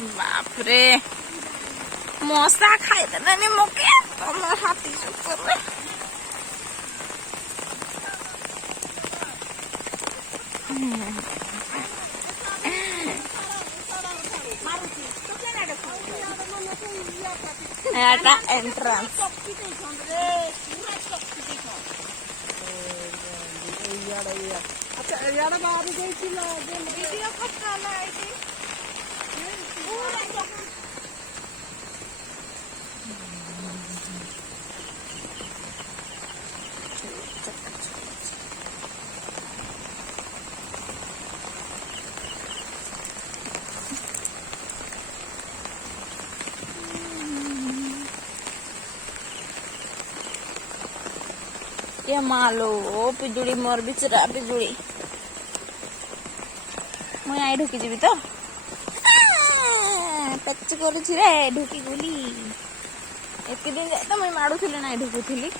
बापरे मशा खाइदेलानि मोके तम हाथी चक्कर एटा एंट्रेंस अच्छा यार बाहर गई थी ना वीडियो खत्ता ना आई ये मालो पिजुड़ी मोर बिचरा पिजुड़ी मुई आई ढुकी जीवी तो पेच करुछि रे ढुकी गुली एते दिन जाय तो मुई माडुथिली ना ढुकुथिली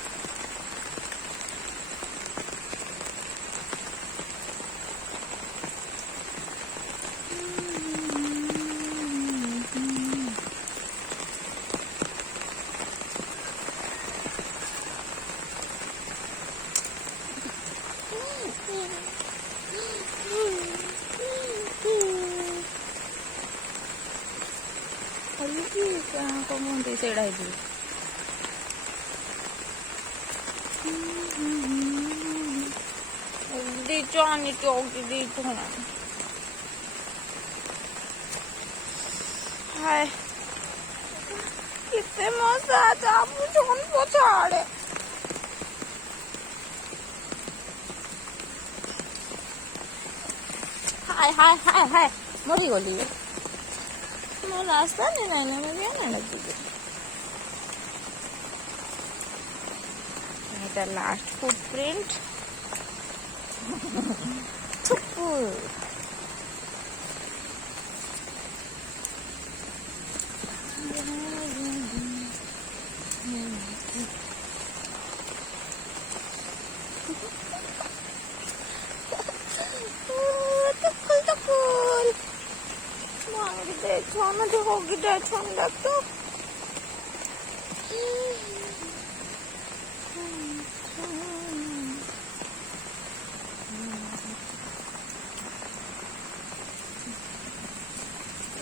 कौन से Johnny Doggy di tuna. Hai. कितने मजा आता आपको जोन पहुंचाड़े. हाय हाय हाय हाय मोरी गोली है. मैं रास्ता नहीं लाने में भी आने लगी थी. The last footprint. Çana da hogi da çanda to.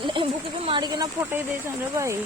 लेंबू के भी मारी के ना फोटे दे भाई.